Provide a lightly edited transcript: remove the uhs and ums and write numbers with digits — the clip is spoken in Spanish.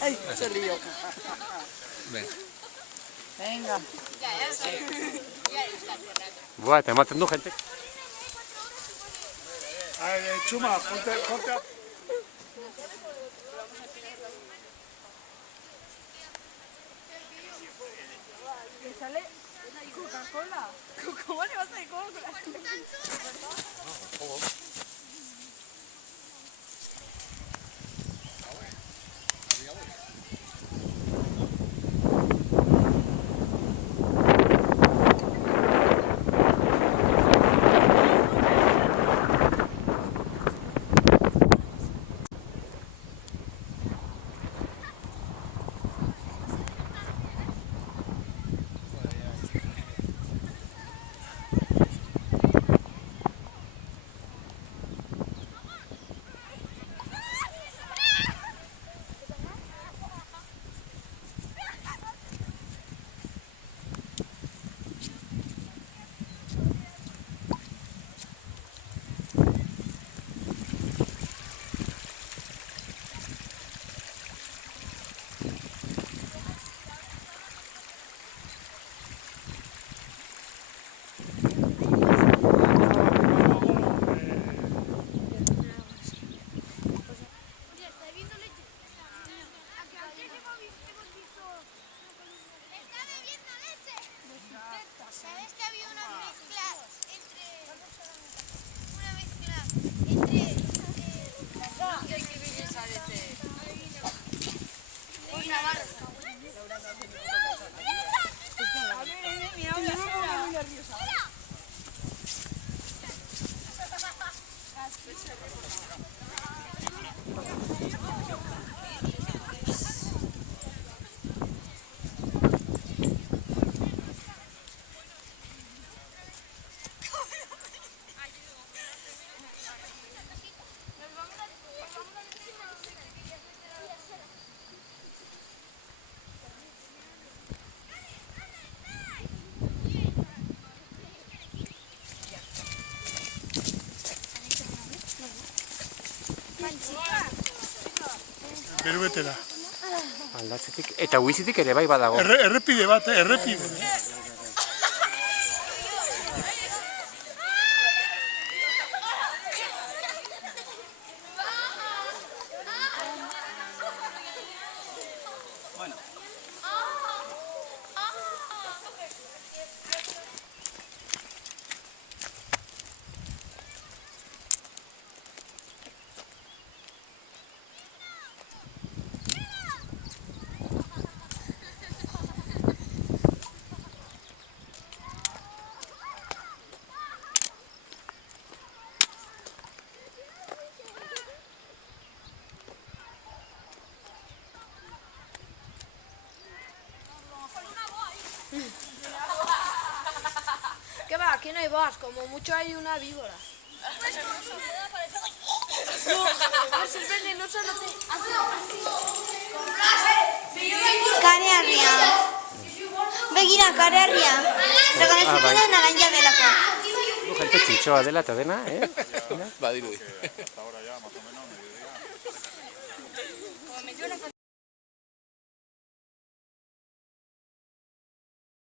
Ay, se lío. Venga. Venga. Buah, te matando gente. A ver, Chuma, ponte a... ¿Le sale Coca-Cola? ¿Cómo le vas a decir Coca-Cola? ¿Sabes que había una mezcla entre qué belleza de una barra? A ver, mira, yo me pongo muy nerviosa. Beruetela. Aldatzetik, eta huizitik ere bai badago. Errepide bat, errepide. ¿Qué va? Aquí no hay boas, como mucho hay una víbora. No, es venenoso, no te... Kareharria. Begira, kareharria. Reconocido de naranja de la cara. Gente txintxoa dela eta dena, Badirudi.